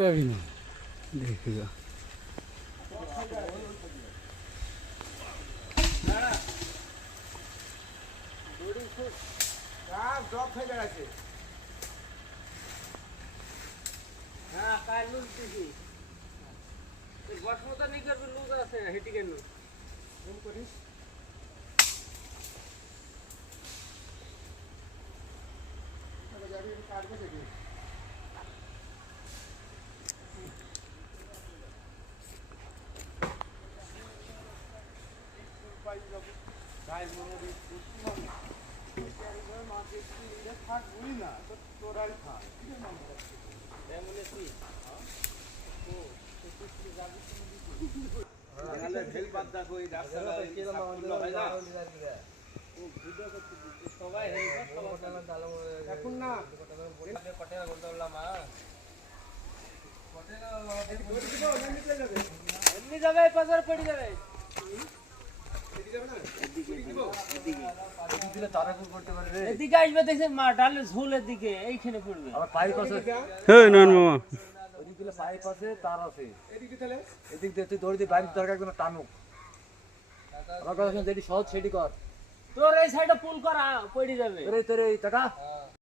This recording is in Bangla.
अभी नहीं देखिएगा এদিকে আসবে দেখছে মা ডালের ঝোলের দিকে এইখানে পড়বে আবার পাইপ আছে হ্যাঁ নয়ন মামা ওইদিকে পাইপ আছে তার আছে এদিক দিয়ে তুই দড়ি দিয়ে বাইরে দরকার কোনো টানুক আমার কথা শুনে যেটি সহজ সেটি কর তোর এই সাইডে পুল করা পড়ে যাবে তোর এই টাকা